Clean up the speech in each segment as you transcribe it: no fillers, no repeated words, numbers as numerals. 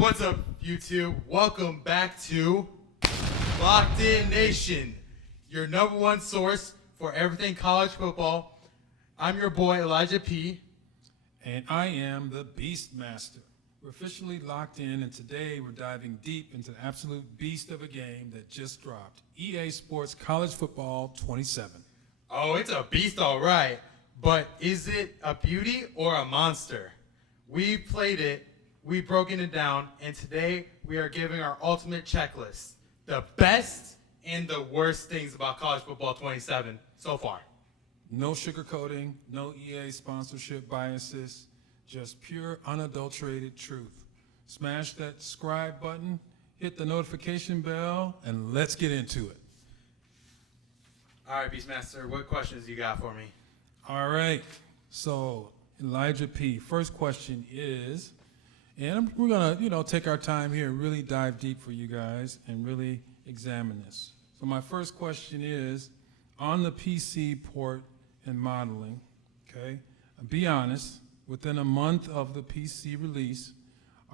What's up, YouTube? Welcome back to Locked In Nation, your number one source for everything college football. I'm your boy, Elijah P. And I am the Beastmaster. We're officially locked in, and today we're diving deep into the absolute beast of a game that just dropped. EA Sports College Football 27. Oh, it's a beast, all right. But is it a beauty or a monster? We played it, we've broken it down, and today we are giving our ultimate checklist. The best and the worst things about College Football 27 so far. No sugarcoating, no EA sponsorship biases, just pure unadulterated truth. Smash that subscribe button, hit the notification bell, and let's get into it. All right, Beastmaster, what questions you got for me? All right, so Elijah P. First question is, and we're gonna, take our time here and really dive deep for you guys and really examine this. So my first question is, on the PC port and modeling, okay, be honest, within a month of the PC release,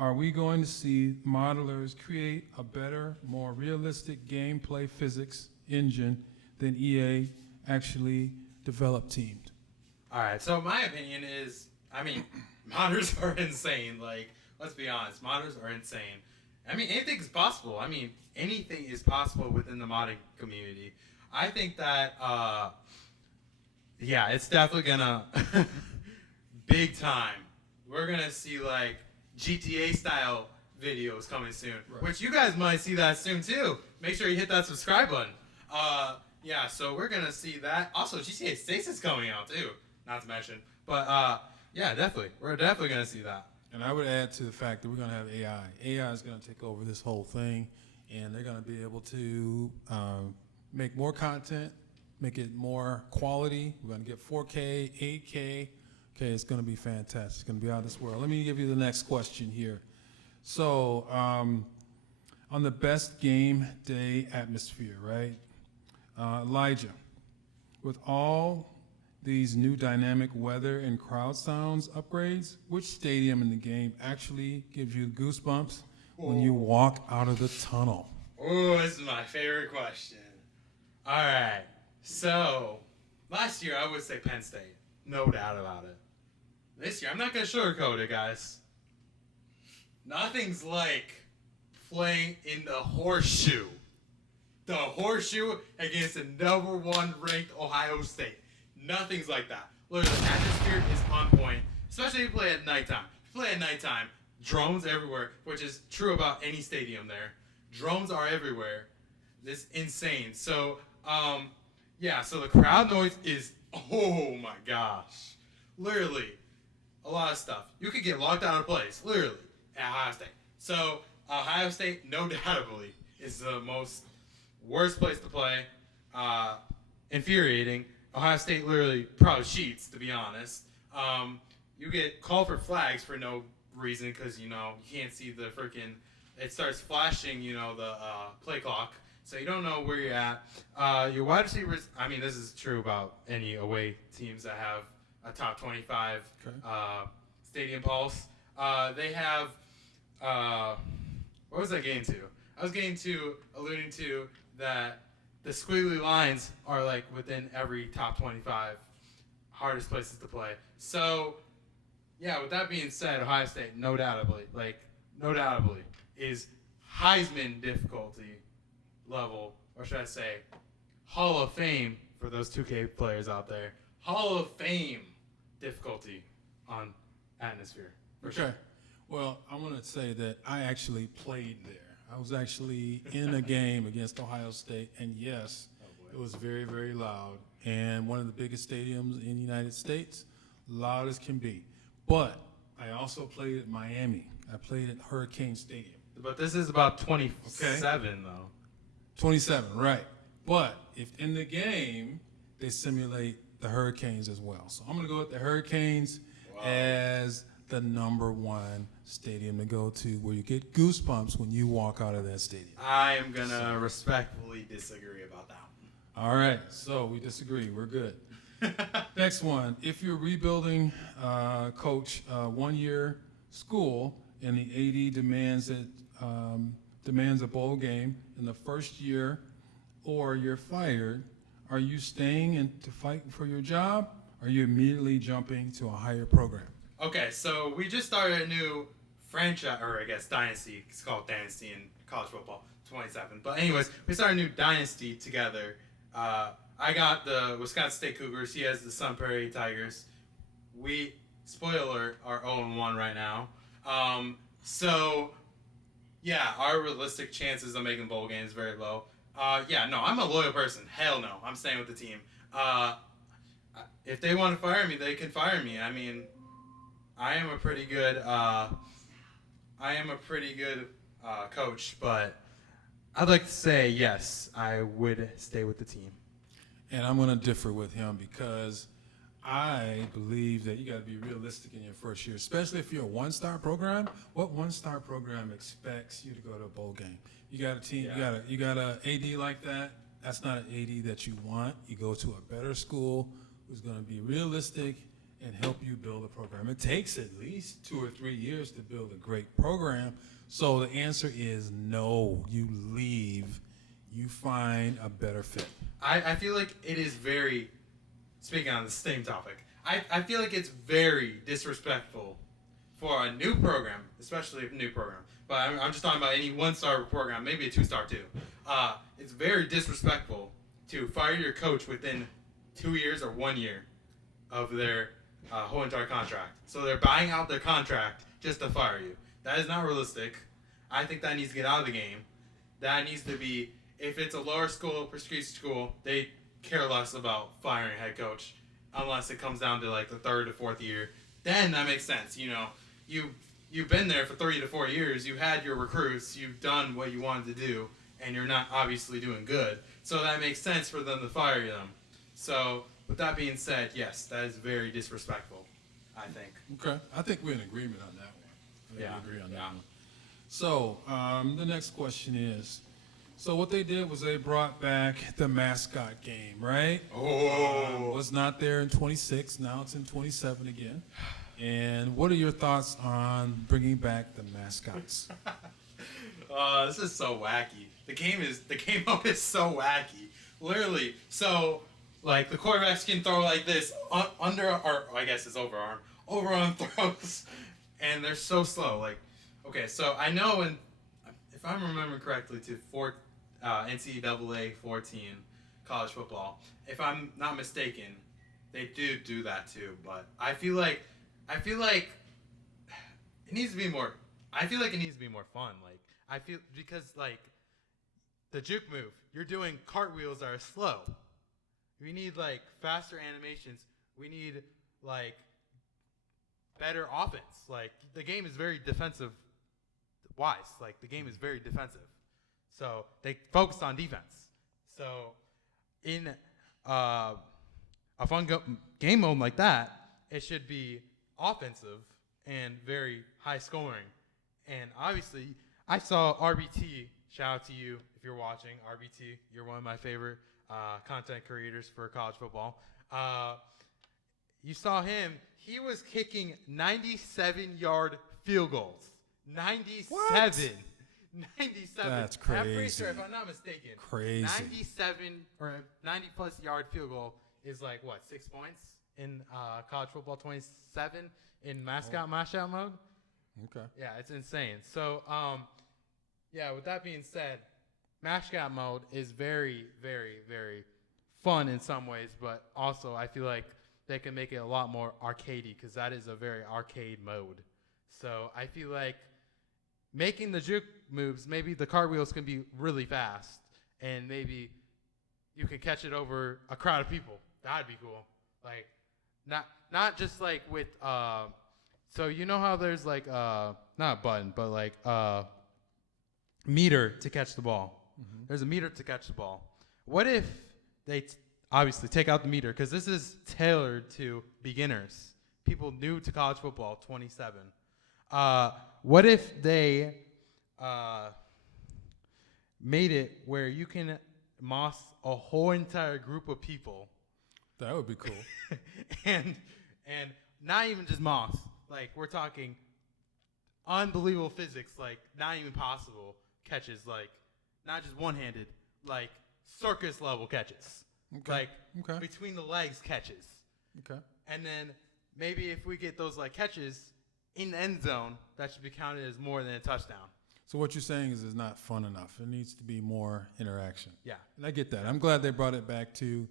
are we going to see modelers create a better, more realistic gameplay physics engine than EA actually developed teamed? All right, so my opinion is, modders are insane. Like, let's be honest, modders are insane. Anything is possible. Anything is possible within the modding community. I think that, it's definitely gonna, big time. We're gonna see, like, GTA-style videos coming soon, right. Which you guys might see that soon, too. Make sure you hit that subscribe button. So we're gonna see that. Also, GTA 6 is coming out, too. Not to mention. But, definitely. We're definitely going to see that. And I would add to the fact that we're going to have AI. AI is going to take over this whole thing, and they're going to be able to make more content, make it more quality. We're going to get 4K, 8K. Okay, it's going to be fantastic. It's going to be out of this world. Let me give you the next question here. So, on the best game day atmosphere, right? Elijah, with all these new dynamic weather and crowd sounds upgrades, which stadium in the game actually gives you goosebumps when you walk out of the tunnel? Oh, this is my favorite question. All right. So, last year I would say Penn State. No doubt about it. This year, I'm not going to sugarcoat it, guys. Nothing's like playing in the horseshoe. The horseshoe against the number one ranked Ohio State. Nothing's like that. Literally, the atmosphere is on point, especially if you play at nighttime. If you play at nighttime, drones everywhere, which is true about any stadium there. Drones are everywhere. It's insane. So, so the crowd noise is, oh my gosh. Literally, a lot of stuff. You could get locked out of place, literally, at Ohio State. So, Ohio State, no doubtably, is the worst place to play. Infuriating. Ohio State literally probably cheats, to be honest. You get called for flags for no reason because, you can't see the freaking... It starts flashing, the play clock. So you don't know where you're at. Your wide receivers... this is true about any away teams that have a top 25 stadium pulse. They have... what was I getting to? I was alluding to that... The squiggly lines are like within every top 25 hardest places to play. So, with that being said, Ohio State, no doubtably, is Heisman difficulty level, or should I say, Hall of Fame for those 2K players out there. Hall of Fame difficulty on atmosphere. For sure. Well, I want to say that I actually played there. I was actually in a game against Ohio State, and yes, it was very, very loud. And one of the biggest stadiums in the United States, loud as can be. But I also played at Miami. I played at Hurricane Stadium. But this is about 27, though. 27, right. But if in the game, they simulate the Hurricanes as well. So I'm going to go with the Hurricanes as the number one stadium to go to where you get goosebumps when you walk out of that stadium. I am going to respectfully disagree about that one. All right, so we disagree. We're good. Next one. If you're rebuilding, coach, one-year school and the AD demands a bowl game in the first year, or you're fired, are you staying and to fight for your job? Or are you immediately jumping to a higher program? Okay, so we just started a new franchise, or I guess dynasty. It's called Dynasty in college football, 27. But anyways, we started a new dynasty together. I got the Wisconsin State Cougars. He has the Sun Prairie Tigers. We, spoiler alert, are 0-1 right now. So, yeah, our realistic chances of making bowl games very low. Yeah, no, I'm a loyal person. Hell no, I'm staying with the team. If they want to fire me, they can fire me. I mean, I am a pretty good coach, but I'd like to say yes, I would stay with the team. And I'm going to differ with him because I believe that you got to be realistic in your first year, especially if you're a one-star program. What one-star program expects you to go to a bowl game? You got a team, you got a AD like that. That's not an AD that you want. You go to a better school who's going to be realistic and help you build a program. It takes at least 2 or 3 years to build a great program. So the answer is no. You leave. You find a better fit. I feel like it is very, speaking on the same topic, I feel like it's very disrespectful for a new program, especially a new program. But I'm just talking about any one-star program, maybe a 2-star too. It's very disrespectful to fire your coach within 2 years or 1 year of their whole entire contract. So they're buying out their contract just to fire you. That is not realistic. I think that needs to get out of the game. That needs to be, if it's a lower school, prestige school, they care less about firing a head coach unless it comes down to like the 3rd or 4th year. Then that makes sense. You know, you've been there for 3 to 4 years. You had your recruits. You've done what you wanted to do, and you're not obviously doing good. So that makes sense for them to fire them. So with that being said, yes, that is very disrespectful, I think. Okay. I think we're in agreement on that one. I think we agree on that one. So the next question is, so what they did was they brought back the mascot game, right? Oh. Was not there in 26. Now it's in 27 again. And what are your thoughts on bringing back the mascots? This is so wacky. The game mode is so wacky. Literally, so like the quarterbacks can throw like this under, or I guess it's overarm throws, and they're so slow. Like, okay, so I know if I'm remembering correctly, NCAA 14 college football, if I'm not mistaken, they do that too. But I feel like it needs to be more. I feel like it needs to be more fun. Like because like the juke move, you're doing cartwheels that are slow. We need like faster animations. We need like better offense. Like the game is very defensive wise. Like the game is very defensive. So they focused on defense. So in a fun game mode like that, it should be offensive and very high scoring. And obviously, I saw RBT. Shout out to you if you're watching. RBT, you're one of my favorite content creators for college football. You saw him. He was kicking 97-yard field goals. 97. What? 97. That's crazy. I'm pretty sure, if I'm not mistaken, Crazy. 97 or 90-plus yard field goal is like, what, 6 points in college football, 27 in mascot mashup mode? Okay. Yeah, it's insane. So, yeah, with that being said, mascot mode is very, very, very fun in some ways, but also I feel like they can make it a lot more arcadey because that is a very arcade mode. So I feel like making the juke moves, maybe the cartwheels can be really fast, and maybe you can catch it over a crowd of people. That'd be cool. Like, not just like with so you know how there's like not a button, but like meter to catch the ball. Mm-hmm. There's a meter to catch the ball. What if they obviously take out the meter, because this is tailored to beginners, people new to college football, 27. What if they made it where you can moss a whole entire group of people? That would be cool. and not even just moss. Like, we're talking unbelievable physics, like not even possible catches, like not just one-handed, like circus level catches, like between the legs catches. Okay. And then maybe if we get those like catches in the end zone, that should be counted as more than a touchdown. So what you're saying is it's not fun enough. It needs to be more interaction. Yeah. And I get that. I'm glad they brought it back to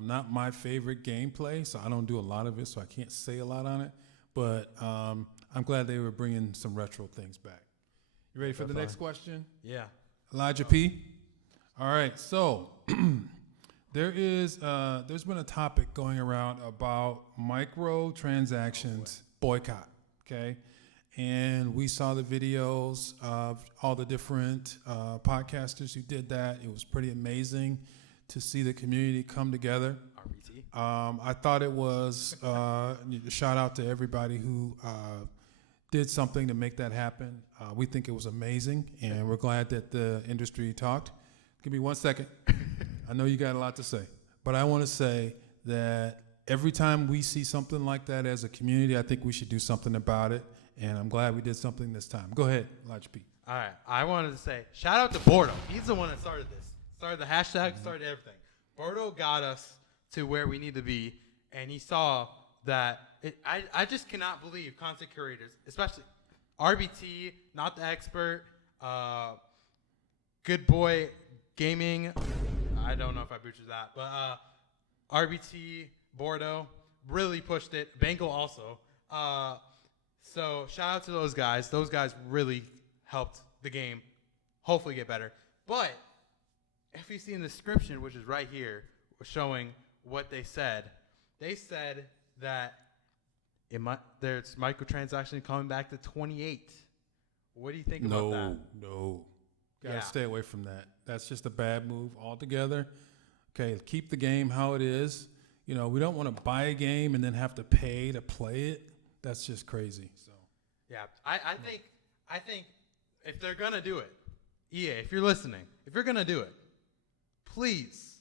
not my favorite gameplay, so I don't do a lot of it, so I can't say a lot on it. But I'm glad they were bringing some retro things back. You ready for the next question? Yeah. Elijah P. All right. So there's been a topic going around about microtransactions boycott. Okay. And we saw the videos of all the different podcasters who did that. It was pretty amazing to see the community come together. RBT. I thought it was shout out to everybody who did something to make that happen. We think it was amazing, and we're glad that the industry talked. Give me 1 second. I know you got a lot to say, but I want to say that every time we see something like that as a community, I think we should do something about it. And I'm glad we did something this time. Go ahead, Elijah P. All right. I wanted to say, shout out to Bordo. He's the one that started this. Started the hashtag, started everything. Bordo got us to where we need to be, and he saw that I just cannot believe content creators, especially RBT, not the expert, Good Boy Gaming. I don't know if I butchered that, but RBT, Bordo really pushed it. Bengal also. So shout out to those guys. Those guys really helped the game hopefully get better. But if you see in the description, which is right here, showing what they said that there's microtransaction coming back to 28. What do you think about that? No. Gotta stay away from that. That's just a bad move altogether. Okay, keep the game how it is. You know, we don't want to buy a game and then have to pay to play it. That's just crazy. So yeah, I think if they're gonna do it, EA, if you're listening, if you're gonna do it, please,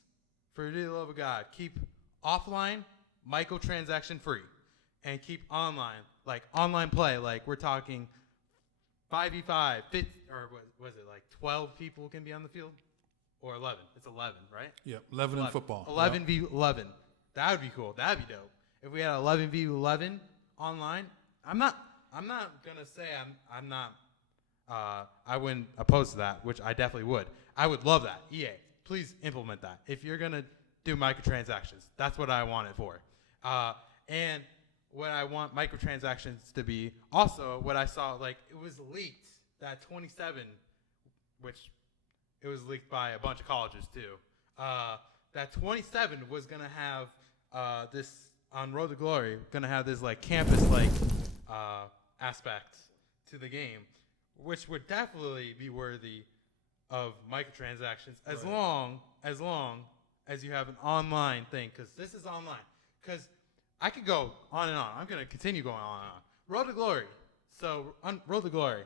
for the love of God, keep offline microtransaction free, and keep online play. Like we're talking 5v5, 50, or was it like 12 people can be on the field, or 11? It's 11, right? yeah, 11 in football. 11 v 11. That would be cool. That'd be dope. If we had 11 v 11 online, I'm not gonna say I'm not. I wouldn't oppose to that, which I definitely would. I would love that. EA, please implement that. If you're gonna do microtransactions, that's what I want it for. And what I want microtransactions to be, also what I saw, like it was leaked that 27, which it was leaked by a bunch of colleges too. That 27 was gonna have this on Road to Glory, gonna have this like campus like aspect to the game, which would definitely be worthy of microtransactions as long as you have an online thing, because this is online. Because I could go on and on. I'm gonna continue going on and on. Road to Glory. So on Road to Glory,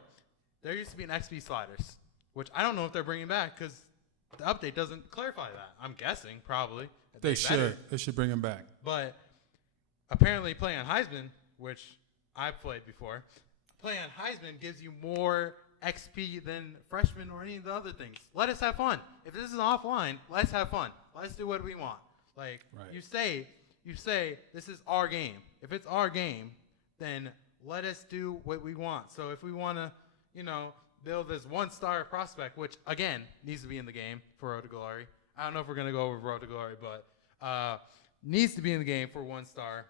there used to be an XP sliders, which I don't know if they're bringing back because the update doesn't clarify that. I'm guessing probably They should bring them back. But apparently playing on Heisman, which I've played before, playing on Heisman gives you more XP than freshman or any of the other things. Let us have fun. If this is offline, let's have fun. Let's do what we want. Like you say this is our game. If it's our game, then let us do what we want. So if we want to, build this 1-star prospect, which again needs to be in the game for Road to Glory. I don't know if we're gonna go over Road to Glory, but needs to be in the game for 1-star.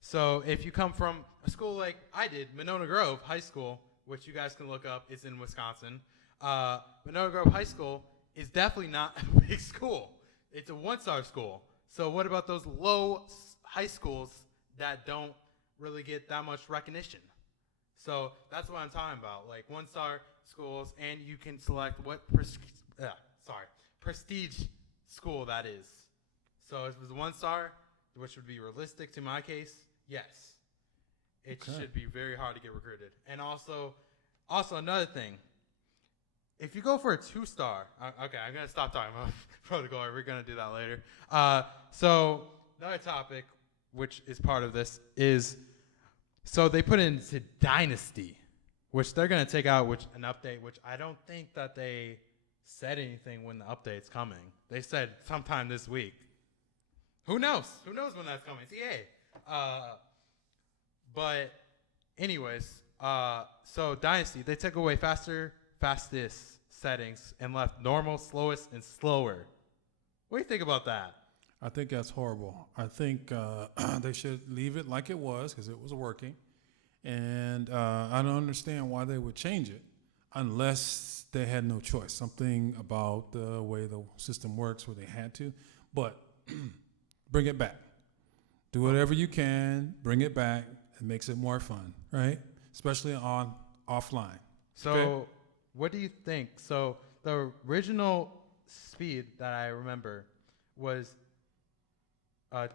So if you come from a school like I did, Monona Grove High School, which you guys can look up, it's in Wisconsin. Monona Grove High School is definitely not a big school. It's a 1-star school. So what about those low high schools that don't really get that much recognition? So that's what I'm talking about, like 1-star schools, and you can select what prestige school that is. So if it's 1-star, which would be realistic to my case, yes, it should be very hard to get recruited. And also another thing, if you go for a 2-star, okay, I'm gonna stop talking about protocol. We're gonna do that later. So another topic, which is part of this, is So they put it into Dynasty, which they're going to take out an update, which I don't think that they said anything when the update's coming. They said sometime this week. Who knows? Who knows when that's coming? It's EA. But anyways, so Dynasty, they took away fastest settings and left normal, slowest, and slower. What do you think about that? I think that's horrible. I think they should leave it like it was because it was working. And I don't understand why they would change it unless they had no choice. Something about the way the system works where they had to. But bring it back. Do whatever you can. Bring it back. It makes it more fun, right? Especially on offline. So okay? What do you think? So the original speed that I remember was I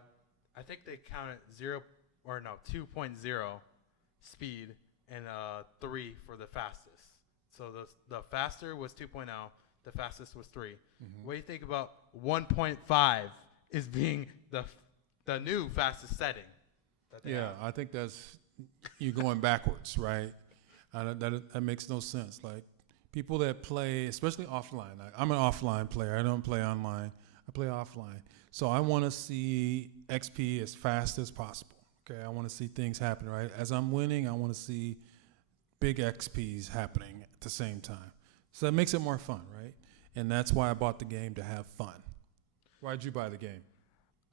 think they counted 2.0 speed and 3 for the fastest. So the faster was 2.0, the fastest was 3. Mm-hmm. What do you think about 1.5 is being the new fastest setting? Yeah, I think that's you going backwards, right? That makes no sense. Like people that play, especially offline. I'm an offline player. I don't play online. I play offline. So I want to see XP as fast as possible. Okay, I want to see things happen, right? As I'm winning, I want to see big XPs happening at the same time. So that makes it more fun, right? And that's why I bought the game, to have fun. Why'd you buy the game?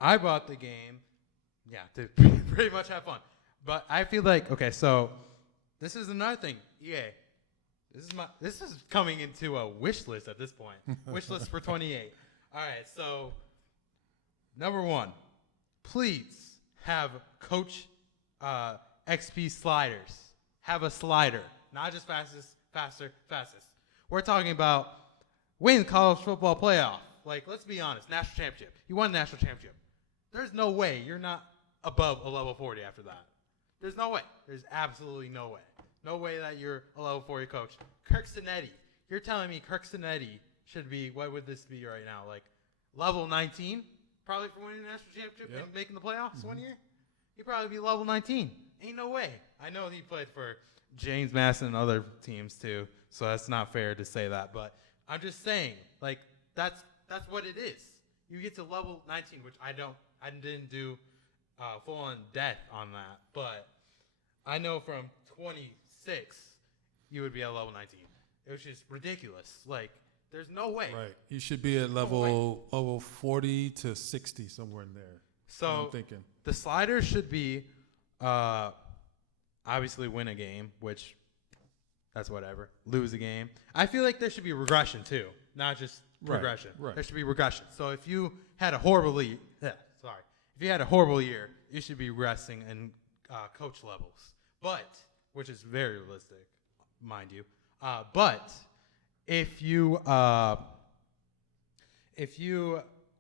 I bought the game, to pretty much have fun. But I feel like, okay, so this is another thing. EA, this is coming into a wish list at this point. Wish list for 28. All right, so number 1, please have coach XP sliders. Have a slider, not just faster. We're talking about win college football playoff. Like, let's be honest, national championship. You won a national championship. There's no way you're not above a level 40 after that. There's no way. There's absolutely no way. No way that you're a level 40 coach. Kirk Cinetti. You're telling me Kirk Cinetti should be, what would this be right now? Like level 19? Probably for winning the national championship and making the playoffs one year? He'd probably be level 19. Ain't no way. I know he played for James Madison and other teams too, so that's not fair to say that. But I'm just saying, like, that's what it is. You get to level 19, which I didn't do full on death on that, but I know from 26 you would be at level 19. It was just ridiculous. Like, there's no way. Right. You should be at level 40 to 60, somewhere in there. So I'm thinking the slider should be obviously win a game, which that's whatever. Lose a game. I feel like there should be regression too, not just progression. Right. There should be regression. So if you had a horrible year, you should be regressing in coach levels. But, which is very realistic, mind you. But if you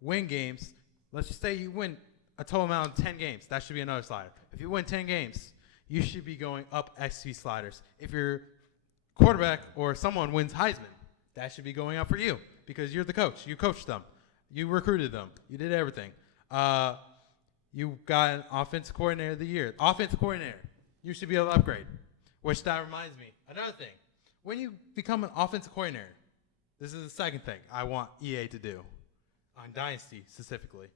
win games, let's just say you win a total amount of 10 games, that should be another slider. If you win 10 games, you should be going up XP sliders. If your quarterback or someone wins Heisman, that should be going up for you because you're the coach. You coached them. You recruited them. You did everything. You got an offensive coordinator of the year. Offensive coordinator. You should be able to upgrade. Which that reminds me, another thing. When you become an offensive coordinator, this is the second thing I want EA to do on Dynasty specifically.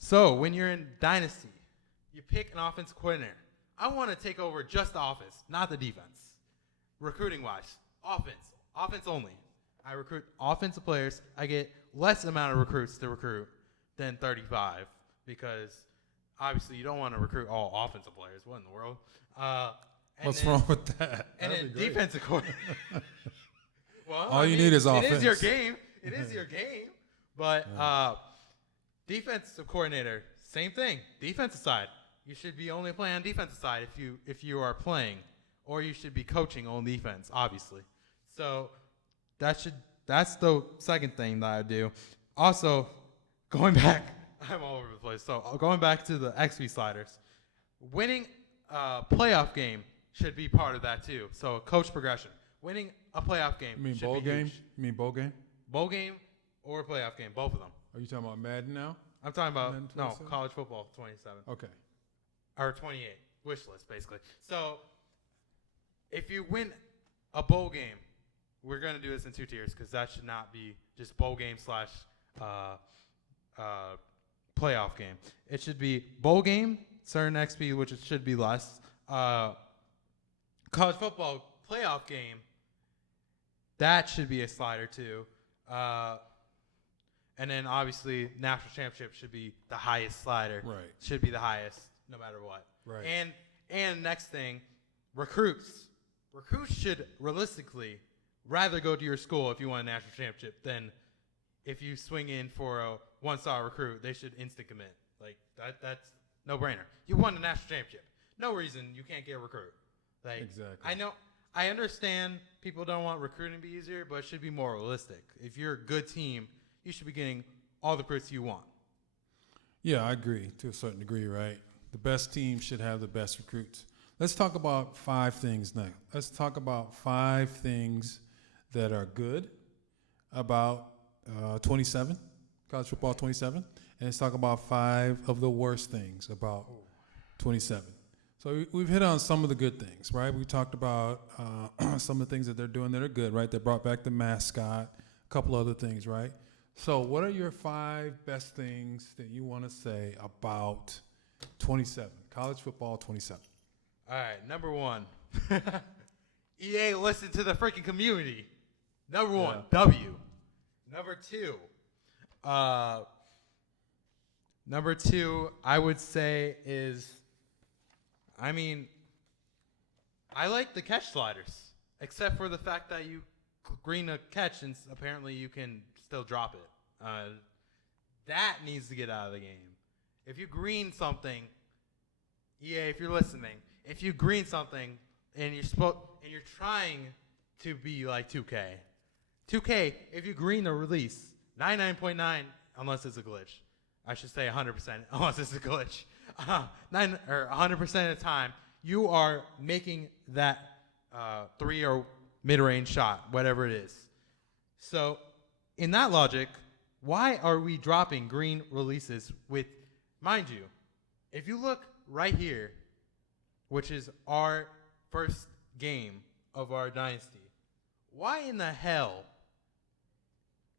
So when you're in Dynasty, you pick an offensive coordinator. I want to take over just the offense, not the defense. Recruiting-wise, offense only. I recruit offensive players. I get less amount of recruits to recruit than 35 because obviously you don't want to recruit all offensive players. What in the world? What's wrong with that? And then defensive coordinator. Well, all you need is offense. It is your game. It is your game. But defensive coordinator, same thing. Defensive side. You should be only playing on defensive side if you are playing, or you should be coaching on defense, obviously. So that's the second thing that I do. Also, going back, I'm all over the place. So going back to the XP sliders, winning a playoff game should be part of that too. So coach progression, winning a playoff game. You mean should bowl be game? huge. You mean bowl game? Bowl game or playoff game, both of them. Are you talking about Madden now? I'm talking about Madden no 27? college football 27 Okay. or 28. wish list, basically. So if you win a bowl game, we're going to do this in 2 tiers because that should not be just bowl game slash playoff game. It should be bowl game, certain XP, which it should be less. College football playoff game, that should be a slider too. And then obviously national championship should be the highest slider. Right. Should be the highest no matter what. Right. And next thing, recruits. Recruits should realistically rather go to your school if you want a national championship than if you swing in for a 1-star recruit. They should instant commit. Like that's no brainer. You won the national championship. No reason you can't get a recruit. Like Exactly. I understand people don't want recruiting to be easier, but it should be more realistic. If you're a good team, you should be getting all the recruits you want. Yeah, I agree to a certain degree, right? The best team should have the best recruits. Let's talk about 5 things now. Let's talk about 5 things that are good about 27, college football 27. And let's talk about 5 of the worst things about 27. So we've hit on some of the good things, right? We talked about some of the things that they're doing that are good, right? They brought back the mascot, a couple other things, right? So what are your 5 best things that you want to say about 27, college football 27? All right, number 1. EA, listen to the freaking community. Number 1, W. Number 2, I would say is, I like the catch sliders, except for the fact that you green a catch and apparently you can still drop it. That needs to get out of the game. If you green something, EA, if you're listening, if you green something and you're trying to be like 2K, if you green a release, 99.9 unless it's a glitch. I should say 100% unless it's a glitch. 100% of the time, you are making that 3 or mid-range shot, whatever it is. So, in that logic, why are we dropping green releases with, mind you, if you look right here, which is our first game of our dynasty, why in the hell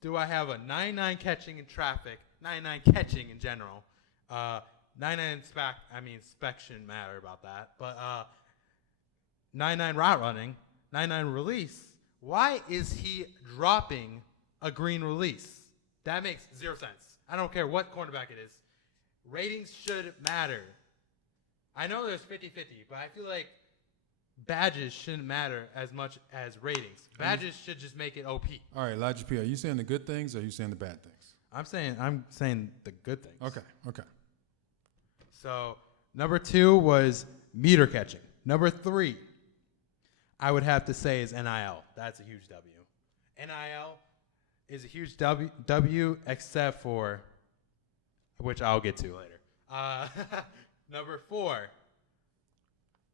do I have a 99 catching in traffic, 99 catching in general, 99 spec shouldn't matter about that, but 99 route running, 99 release, why is he dropping a green release? That makes 0 sense. I don't care what cornerback it is. Ratings should matter. I know there's 50-50, but I feel like badges shouldn't matter as much as ratings. Badges should just make it OP. All right, Elijah P., are you saying the good things or are you saying the bad things? I'm saying the good things. Okay. So, number 2 was meter catching. Number 3, I would have to say is NIL. That's a huge W. NIL is a huge W except for, which I'll get to later. Number 4,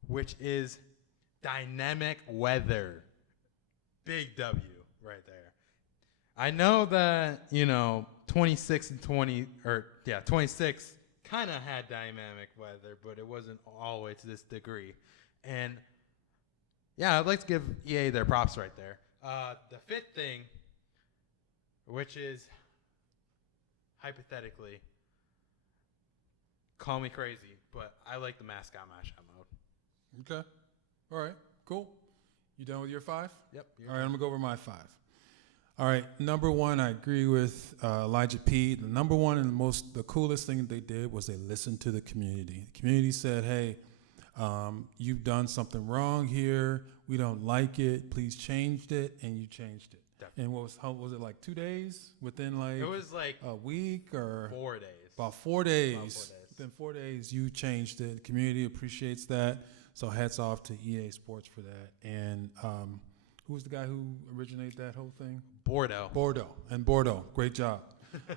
which is dynamic weather. Big W right there. I know that, 26 and 26 kind of had dynamic weather, but it wasn't all the way to this degree. And yeah, I'd like to give EA their props right there. The 5th thing, which is hypothetically, call me crazy, but I like the mascot mashup mode. Okay. All right, cool. You done with your 5? Yep. All right, I'm going to go over my 5. All right, number 1, I agree with Elijah P. The number 1 and the coolest thing that they did was they listened to the community. The community said, hey, you've done something wrong here. We don't like it. Please change it, and you changed it. Definitely. And how was it, like 2 days? Within it was like a week or 4 days. About 4 days. Within 4 days, you changed it. The community appreciates that. So hats off to EA Sports for that. And who was the guy who originated that whole thing? Bordeaux. Great job.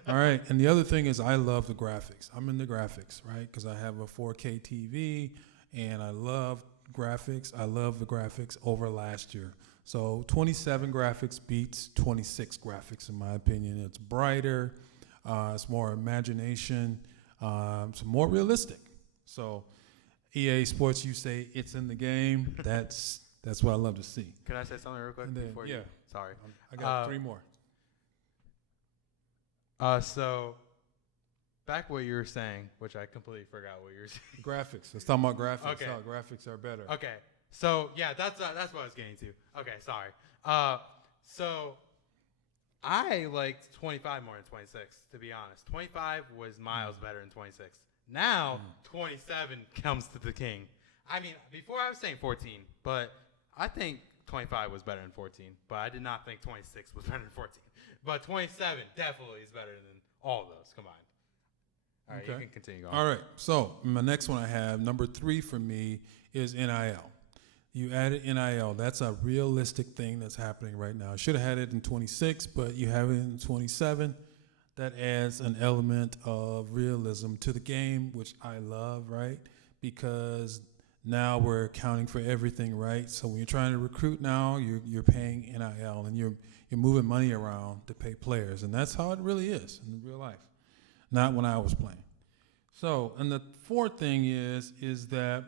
All right. And the other thing is I love the graphics. I'm in the graphics, right? Because I have a 4K TV, and I love graphics. I love the graphics over last year. So 27 graphics beats 26 graphics, in my opinion. It's brighter. It's more imagination. It's more realistic. So EA Sports, you say it's in the game. That's what I love to see. Can I say something real quick And then, before yeah. you? Sorry. I got 3 more. So back what you were saying, which I completely forgot what you were saying. Graphics. Let's talk about graphics. Okay. How graphics are better. Okay. So yeah, that's what I was getting to. Okay, sorry. So I liked 25 more than 26, to be honest. 25 was miles better than 26. Now 27 comes to the king. I mean, before I was saying 14, but I think 25 was better than 14. But I did not think 26 was better than 14. But 27 definitely is better than all of those combined. All right, Okay. you can continue going. All right. So my next one I have, number 3 for me, is NIL. You added NIL. That's a realistic thing that's happening right now. Should have had it in 26, but you have it in 27. That adds an element of realism to the game, which I love, right? Because now we're accounting for everything, right? So when you're trying to recruit now, you're paying NIL, and you're moving money around to pay players, and that's how it really is in real life. Not when I was playing. So, and the 4th thing is that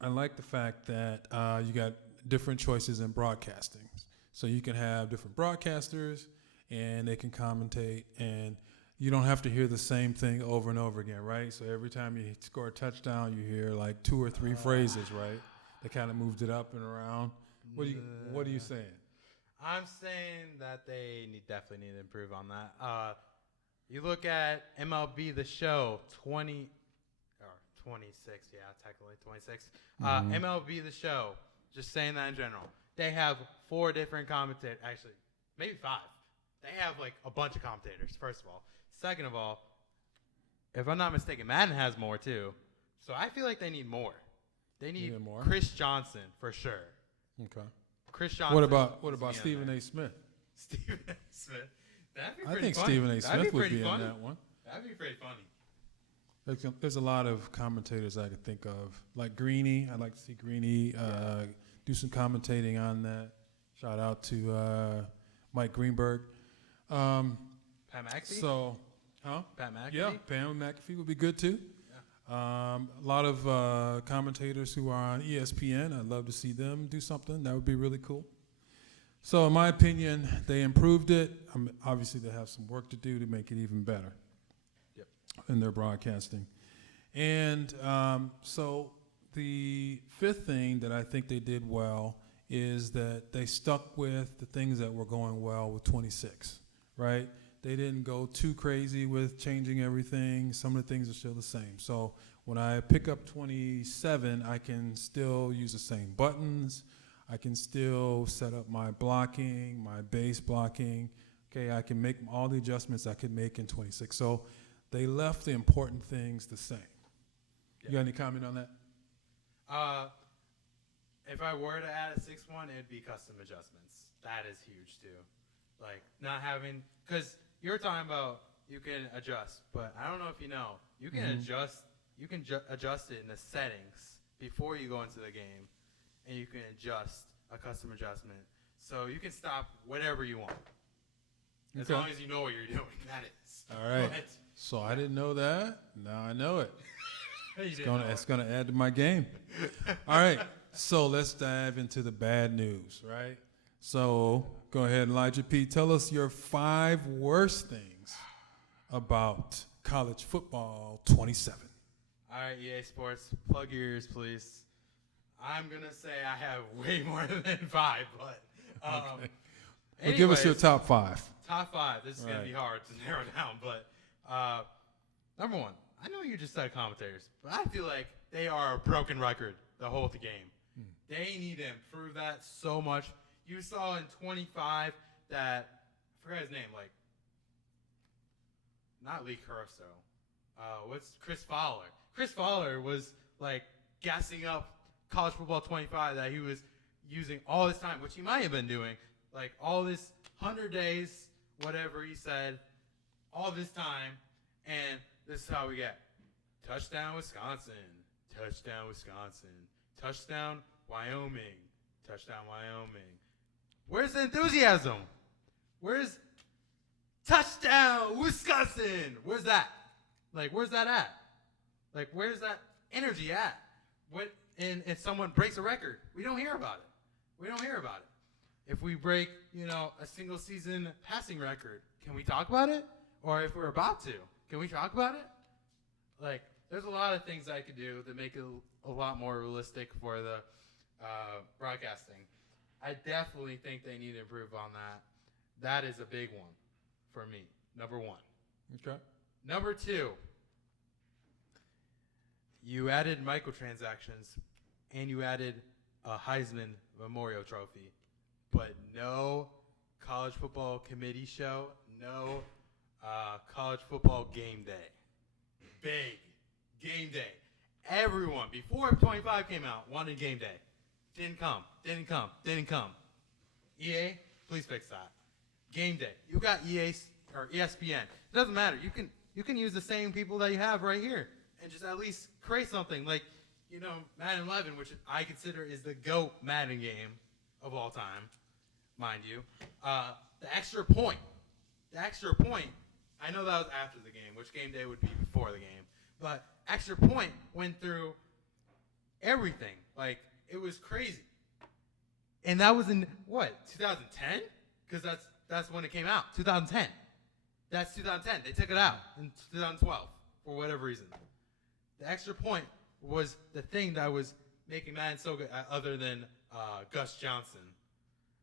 I like the fact that you got different choices in broadcasting. So you can have different broadcasters, and they can commentate, and you don't have to hear the same thing over and over again, right? So every time you score a touchdown, you hear like 2 or 3 phrases, right? They kind of moved it up and around. What are you saying? I'm saying that they definitely need to improve on that. You look at MLB The Show, 26, yeah, technically 26. MLB The Show, just saying that in general. They have 4 different commentators, actually, maybe 5. They have like a bunch of commentators, first of all. Second of all, if I'm not mistaken, Madden has more too. So I feel like they need more. They need more? Chris Johnson for sure. Okay. Chris Johnson. What about Stephen A. Smith? Stephen A. Smith. That'd be I pretty think funny. Stephen A. That'd Smith would pretty be funny. in that one. That'd be pretty funny. There's a lot of commentators I could think of, like Greeny. I'd like to see Greeny do some commentating on that. Shout out to Mike Greenberg. Pat McAfee? So, Pat McAfee? yeah, Pam McAfee would be good too. Yeah. A lot of commentators who are on ESPN. I'd love to see them do something. That would be really cool. So, in my opinion, they improved it. Obviously, they have some work to do to make it even better. Yep. In their broadcasting. And so the 5th thing that I think they did well is that they stuck with the things that were going well with 26, right? They didn't go too crazy with changing everything. Some of the things are still the same. So when I pick up 27, I can still use the same buttons. I can still set up my blocking, my base blocking. Okay, I can make all the adjustments I could make in 26. So they left the important things the same. Yeah. You got any comment on that? If I were to add a 6th one, it'd be custom adjustments. That is huge too. Like not having, because you're talking about you can adjust, but I don't know if you know, you can adjust. You can adjust it in the settings before you go into the game, and you can adjust a custom adjustment. So you can stop whatever you want. As long as you know what you're doing, that is. All right. So I didn't know that. Now I know it. It's gonna add to my game. All right. So let's dive into the bad news, right? So go ahead, Elijah P. Tell us your 5 worst things about college football 27. All right, EA Sports, plug your ears, please. I'm gonna say I have way more than 5, but Okay. Well, give us your top 5. Top 5. This is gonna Right. be hard to narrow down, but number 1. I know you just said commentators, but I feel like they are a broken record the whole game. They need to improve that so much. You saw in 25 that I forgot his name, like not Lee Caruso. What's Chris Fowler? Chris Fowler was like gassing up college football 25 that he was using all this time, which he might have been doing, like all this 100 days, whatever he said, all this time, and this is how we get touchdown Wisconsin, touchdown Wisconsin, touchdown Wyoming, touchdown Wyoming. Where's the enthusiasm? Where's touchdown Wisconsin? Where's that? Like, where's that at? Like, where's that energy at? And if someone breaks a record, we don't hear about it. If we break, a single season passing record, can we talk about it? Or if we're about to, can we talk about it? Like, there's a lot of things I could do to make it a lot more realistic for the broadcasting. I definitely think they need to improve on that. That is a big one for me. Number one. Okay. Number two, you added microtransactions and you added a Heisman Memorial Trophy, but no college football committee show, no college football game day. Big game day. Everyone, before 25 came out, wanted game day. Didn't come. EA, please fix that. Game day. You got EA or ESPN. It doesn't matter. You can use the same people that you have right here and just at least create something like, Madden 11, which I consider is the GOAT Madden game of all time, mind you. The extra point. I know that was after the game, which game day would be before the game. But extra point went through everything. Like, it was crazy. And that was in, 2010? Because that's when it came out, 2010. That's 2010. They took it out in 2012 for whatever reason. The extra point was the thing that was making Madden so good, other than Gus Johnson.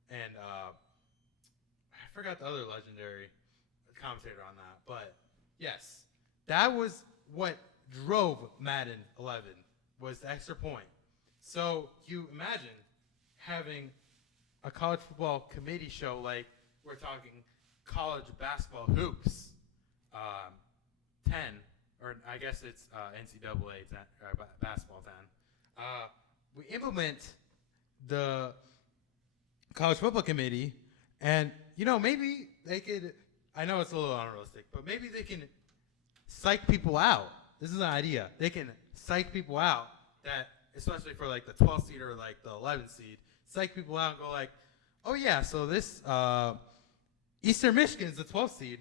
And I forgot the other legendary commentator on that. But, yes, that was what drove Madden 11, was the extra point. So you imagine having a college football committee show like we're talking college basketball hoops, 10, or I guess it's NCAA 10, or basketball 10. We implement the college football committee, and, maybe they could, I know it's a little unrealistic, but maybe they can psych people out. This is an idea. They can psych people out that, especially for like the 12th seed or like the 11th seed, psych people out and go like, oh yeah, so this Eastern Michigan's the 12th seed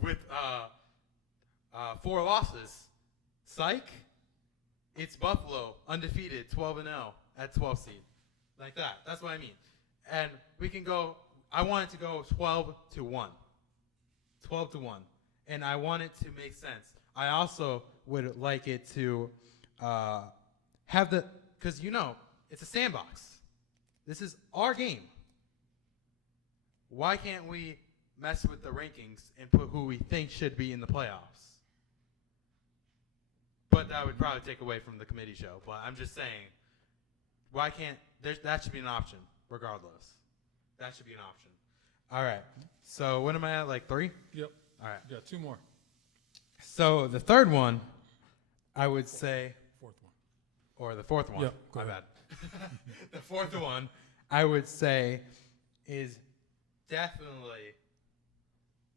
with 4 losses. Psych, it's Buffalo, undefeated, 12-0 at 12th seed. Like that. That's what I mean. And we can go, I want it to go 12-1. 12-1. And I want it to make sense. I also would like it to have the, because it's a sandbox. This is our game. Why can't we mess with the rankings and put who we think should be in the playoffs? But that would probably take away from the committee show. But I'm just saying, why can't, that should be an option, regardless. That should be an option. All right. So what am I at, like 3? Yep. All right. Yeah, 2 more. So the third one, I would say, 4th one. or the 4th one. Yep, My ahead. bad. The 4th one, I would say, is definitely,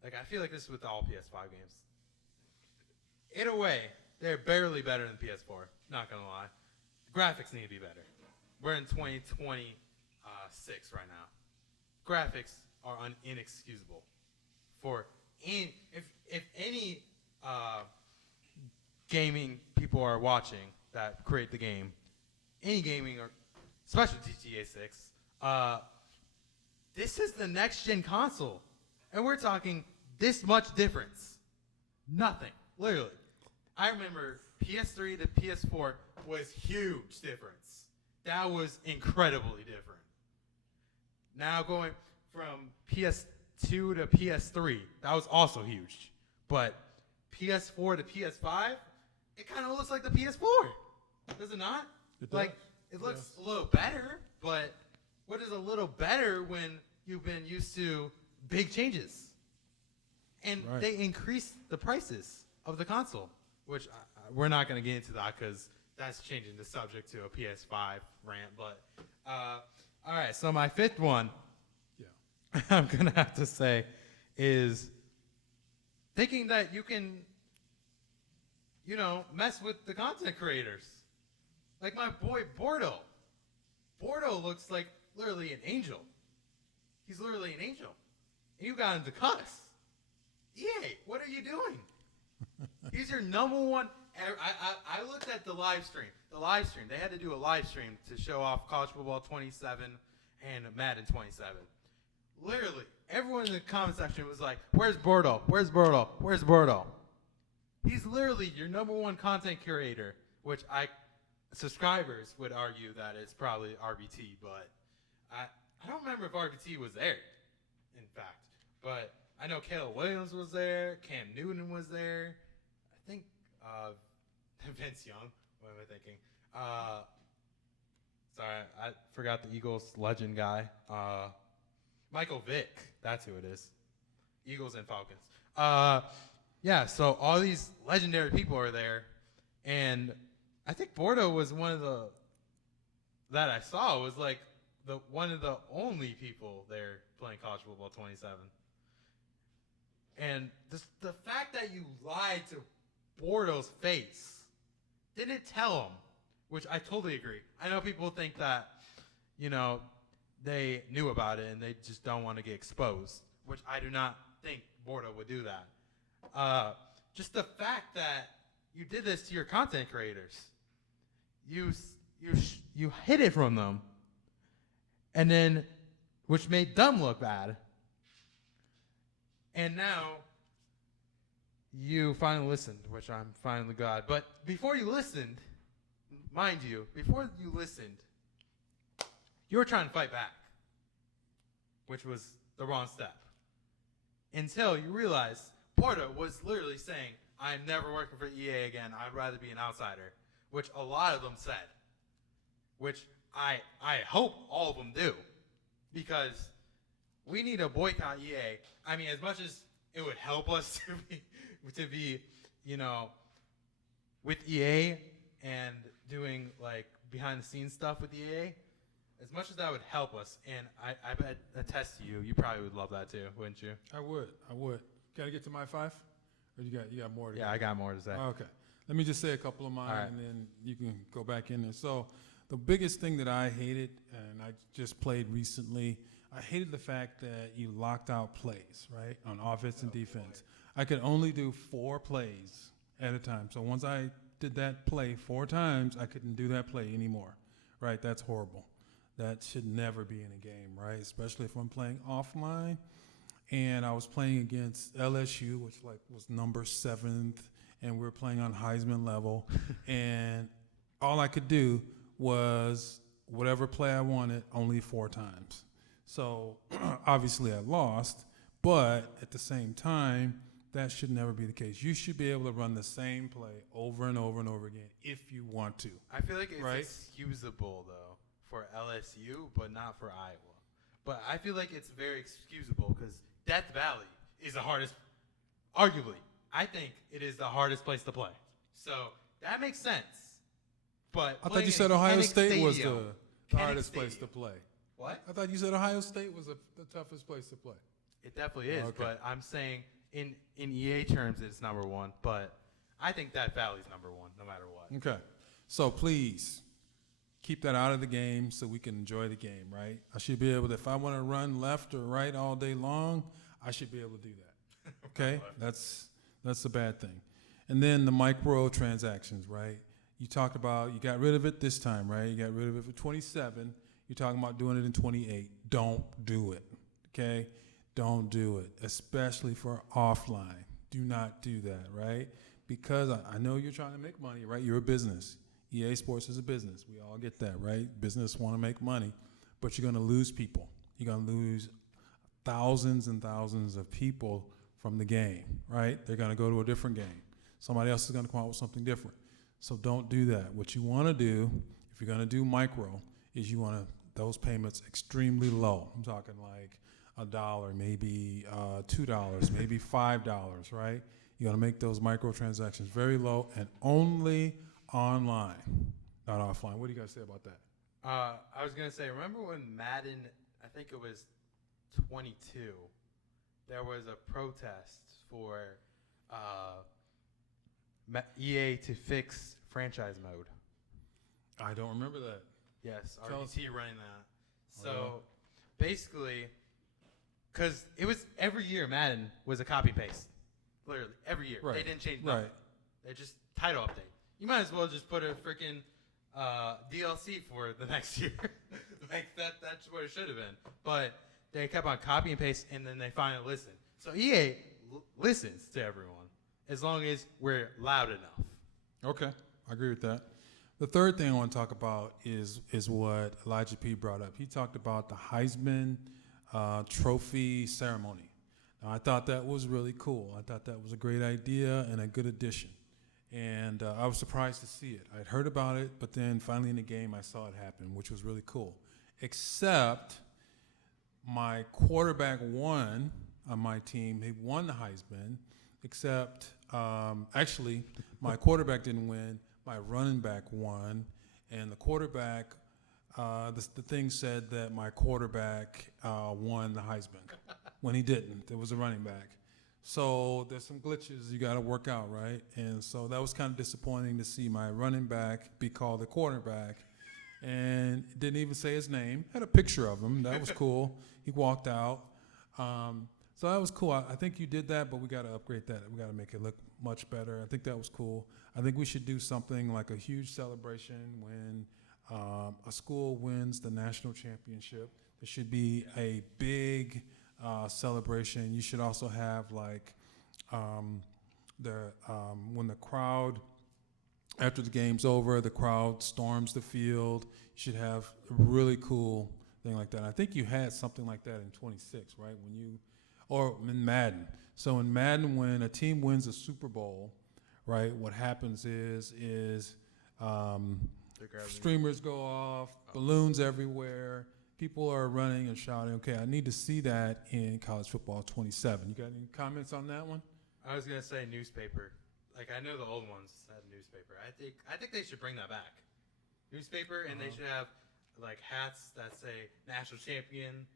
like, I feel like this is with all PS5 games. In a way, they're barely better than PS4. Not gonna lie. The graphics need to be better. We're in 2026 right now. Graphics are inexcusable. If any gaming people are watching that create the game, any gaming, or especially GTA 6, this is the next gen console, and we're talking this much difference. Nothing, literally. I remember PS3 to PS4 was huge difference. That was incredibly different. Now going from PS2 to PS3, that was also huge. But PS4 to PS5, it kind of looks like the PS4. Does it not? It does. Like, it looks a little better, but what is a little better when you've been used to big changes? And Right. they increased the prices of the console, which we're not going to get into that because that's changing the subject to a PS5 rant. But, all right, so my 5th one, Yeah. I'm going to have to say, is thinking that you can, mess with the content creators. Like my boy Bordeaux. Bordeaux looks like literally an angel. He's literally an angel. And you got him to cuss. EA, what are you doing? He's your number one. I looked at the live stream. The live stream. They had to do a live stream to show off College Football 27 and Madden 27. Literally, everyone in the comment section was like, "Where's Bordeaux? Where's Bordeaux? Where's Bordeaux?" He's literally your number one content curator, which subscribers would argue that it's probably RBT, but I don't remember if RBT was there, in fact. But I know Caleb Williams was there, Cam Newton was there, I think Vince Young. What am I thinking? Sorry, I forgot the Eagles legend guy. Michael Vick, that's who it is. Eagles and Falcons. Yeah, so all these legendary people are there, and I think Bordeaux was one of the that I saw was like one of the only people there playing College Football 27. And the fact that you lied to Bordeaux's face, didn't tell him, which I totally agree. I know people think that, they knew about it and they just don't want to get exposed, which I do not think Bordeaux would do that. Just the fact that you did this to your content creators, you hid it from them, and then, which made them look bad. And now you finally listened, which I'm finally glad. But before you listened, mind you, you were trying to fight back, which was the wrong step. Until you realized Porter was literally saying, "I'm never working for EA again. I'd rather be an outsider," which a lot of them said, which I hope all of them do, because we need to boycott EA. I mean, as much as it would help us to be, with EA and doing like behind the scenes stuff with EA, as much as that would help us, and I bet attest to you probably would love that too, wouldn't you? I would. Got to get to my 5? Or you got more to Yeah, I got more to say. Okay. Let me just say a couple of mine, All right. and then you can go back in there. So the biggest thing that I hated, and I just played recently, I hated the fact that you locked out plays, right, on offense and defense. I could only do 4 plays at a time. So once I did that play 4 times, I couldn't do that play anymore, right? That's horrible. That should never be in a game, right, especially if I'm playing offline. And I was playing against LSU, which was number 7th, and we were playing on Heisman level. And all I could do was whatever play I wanted only 4 times. So obviously I lost, but at the same time, that should never be the case. You should be able to run the same play over and over and over again if you want to. I feel like it's right? excusable, though, for LSU, but not for Iowa. But I feel like it's very excusable because Death Valley is the hardest, arguably, I think it is the hardest place to play. So that makes sense. But I thought you said Ohio State was Stadium, the hardest place to play. What? I thought you said Ohio State was the toughest place to play. It definitely is, Okay. but I'm saying in EA terms it's number 1. But I think Death Valley's number 1 no matter what. Okay. So please keep that out of the game so we can enjoy the game, right? I should be able to, if I want to run left or right all day long, I should be able to do that. Okay? That's the bad thing. And then the micro transactions, right? You talked about, you got rid of it this time, right? You got rid of it for 27. You're talking about doing it in 28. Don't do it, okay? Don't do it, especially for offline. Do not do that, right? Because I know you're trying to make money, right? You're a business. EA Sports is a business. We all get that, right? Business want to make money, but you're going to lose people. You're going to lose thousands and thousands of people from the game, right? They're going to go to a different game. Somebody else is going to come out with something different. So don't do that. What you want to do, if you're going to do micro, is you want those payments extremely low. I'm talking like $1, maybe $2, maybe $5, right? You got to make those microtransactions very low and only online, not offline. What do you guys say about that? I was going to say, remember when Madden, I think it was 22, there was a protest for EA to fix franchise mode. I don't remember that. Yes, Tell us. RBT running that. So basically, because it was every year Madden was a copy paste. Literally, every year. Right. They didn't change nothing. Right. They just title update. You might as well just put a freaking DLC for the next year. Like that's what it should have been. But they kept on copy and paste, and then they finally listened. So EA listens to everyone as long as we're loud enough. Okay, I agree with that. The third thing I want to talk about is what Elijah P. brought up. He talked about the Heisman Trophy ceremony. Now, I thought that was really cool. I thought that was a great idea and a good addition. And I was surprised to see it. I'd heard about it, but then finally in the game I saw it happen, which was really cool. Except my quarterback won on my team. He won the Heisman, except actually my quarterback didn't win. My running back won, and the quarterback, the thing said that my quarterback won the Heisman when he didn't. It was a running back. So there's some glitches you got to work out, right? And so that was kind of disappointing to see my running back be called a quarterback, and didn't even say his name. Had a picture of him. That was cool. He walked out. So that was cool. I think you did that, but we got to upgrade that. We got to make it look much better. I think that was cool. I think we should do something like a huge celebration when a school wins the national championship. There should be a big celebration. You should also have like when the crowd, after the game's over, the crowd storms the field. You should have a really cool thing like that. I think you had something like that in 26, right? Or in Madden. So in Madden, when a team wins a Super Bowl, right, what happens is streamers go off, balloons everywhere, people are running and shouting. Okay, I need to see that in college football 27. You got any comments on that one? I was gonna say newspaper. Like I know the old ones had newspaper. I think they should bring that back. Newspaper, and they should have like hats that say national champion.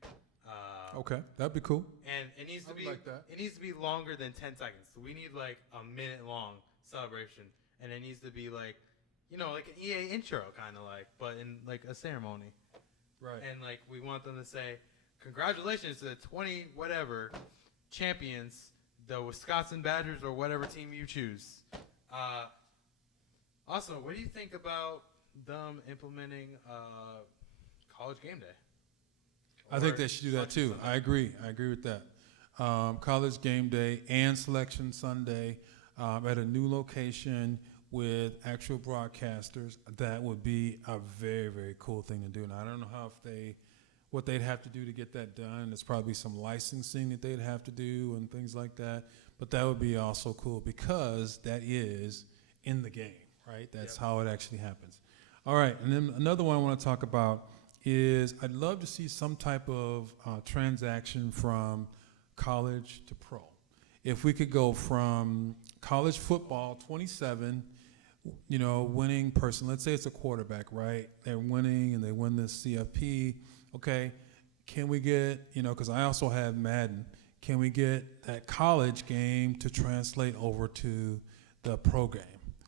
Okay, that'd be cool. And it needs to be like that. It needs to be longer than 10 seconds. So we need like a minute long celebration, and it needs to be like, like an EA intro kind of like, but in like a ceremony. Right. And like we want them to say, congratulations to the 20 whatever champions, the Wisconsin Badgers or whatever team you choose. Also, what do you think about them implementing college game day? I think they should do that too. I agree with that. College game day and selection Sunday at a new location with actual broadcasters. That would be a very, very cool thing to do. And I don't know what they'd have to do to get that done. There's probably some licensing that they'd have to do and things like that. But that would be also cool because that is in the game, right? That's how it actually happens. All right, and then another one I want to talk about is I'd love to see some type of transaction from college to pro. If we could go from college football 27, winning person, let's say it's a quarterback, right? They're winning and they win this CFP. Okay, can we get, because I also have Madden, can we get that college game to translate over to the pro game?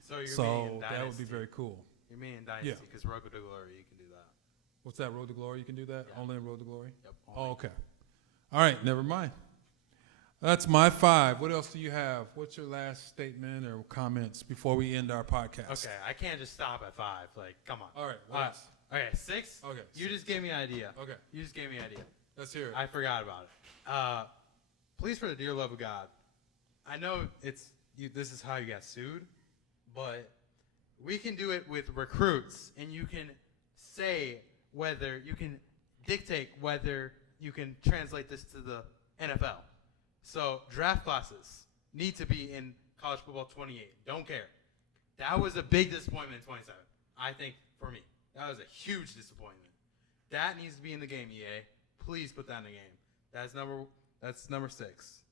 So that would be very cool. You mean in Dynasty, because Road to Glory, you can do that. What's that, Road to Glory? You can do that? Yeah. Only in Road to Glory? Yep. Oh, okay. All right, never mind. That's my 5. What else do you have? What's your last statement or comments before we end our podcast? Okay, I can't just stop at 5. Like, come on. All right, what else? Okay, 6? Okay. You just gave me an idea. Okay. You just gave me an idea. Let's hear it. I forgot about it. Please, for the dear love of God, I know this is how you got sued, but we can do it with recruits, and you can dictate whether you can translate this to the NFL. So draft classes need to be in college football 28. Don't care. That was a big disappointment in 27. I think for me, that was a huge disappointment. That needs to be in the game, EA. Please put that in the game. That's number 6.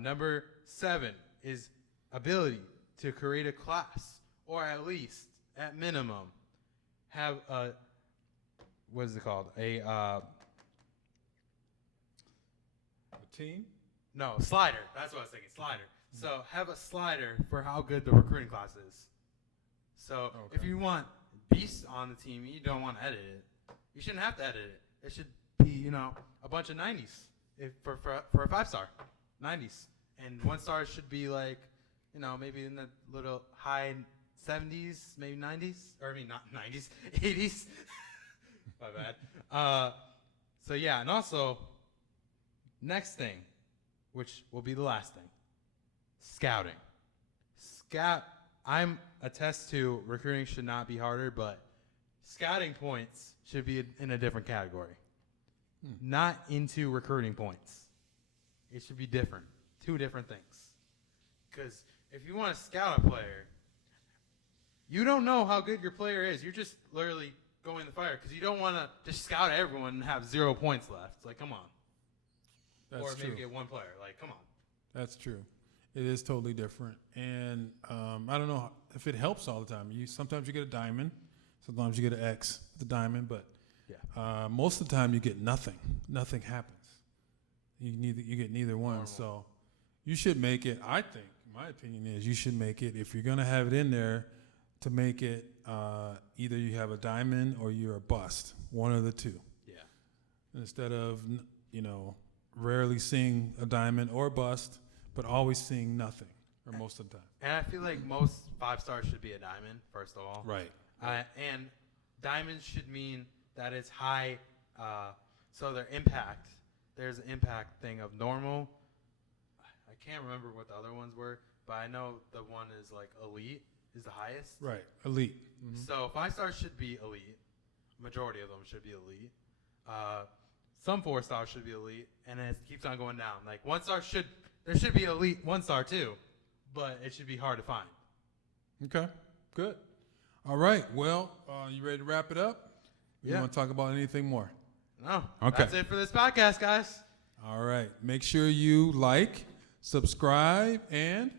Number 7 is ability to create a class, or at least, at minimum, have a, what is it called? A team? No, slider. That's what I was thinking, slider. So have a slider for how good the recruiting class is. So if you want beasts on the team, you don't want to edit it. You shouldn't have to edit it. It should be, a bunch of 90s for a 5-star. 90s. And 1-star should be like maybe in the little high 70s, maybe 90s, or I mean not 90s, 80s. My bad. So yeah, and also next thing, which will be the last thing, scouting. I'm attest to recruiting should not be harder, but scouting points should be in a different category. Not into recruiting points. It should be different. Two different things. Because if you want to scout a player, you don't know how good your player is. You're just literally going in the fire because you don't want to just scout everyone and have 0 points left. It's like, come on. That's or maybe true. get one player. Like, come on. That's true. It is totally different. And I don't know if it helps all the time. Sometimes you get a diamond. Sometimes you get an X with a diamond. But most of the time you get nothing. Nothing happens. You get neither one. Normal. So you should make it, I think, my opinion is you should make it, if you're going to have it in there, to make it either you have a diamond or you're a bust. One of the two. Yeah. Instead of, rarely seeing a diamond or a bust, but always seeing nothing, or most of the time. And I feel like most 5-stars should be a diamond, first of all. Right. And diamonds should mean that it's high, so their impact, there's an impact thing of normal. I can't remember what the other ones were, but I know the one is like elite is the highest. Right. Elite. Mm-hmm. So 5-stars should be elite. Majority of them should be elite. Some 4-stars should be elite, and then it keeps on going down. Like 1-star there should be elite 1-star too, but it should be hard to find. Okay. Good. All right. Well, you ready to wrap it up? You want to talk about anything more? No. Okay. That's it for this podcast, guys. All right. Make sure you like, subscribe, and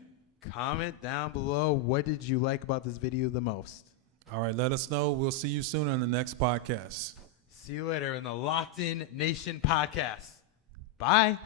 comment down below, what did you like about this video the most? all right, let us know. We'll see you soon on the next podcast. See you later in the Locked In Nation podcast. Bye.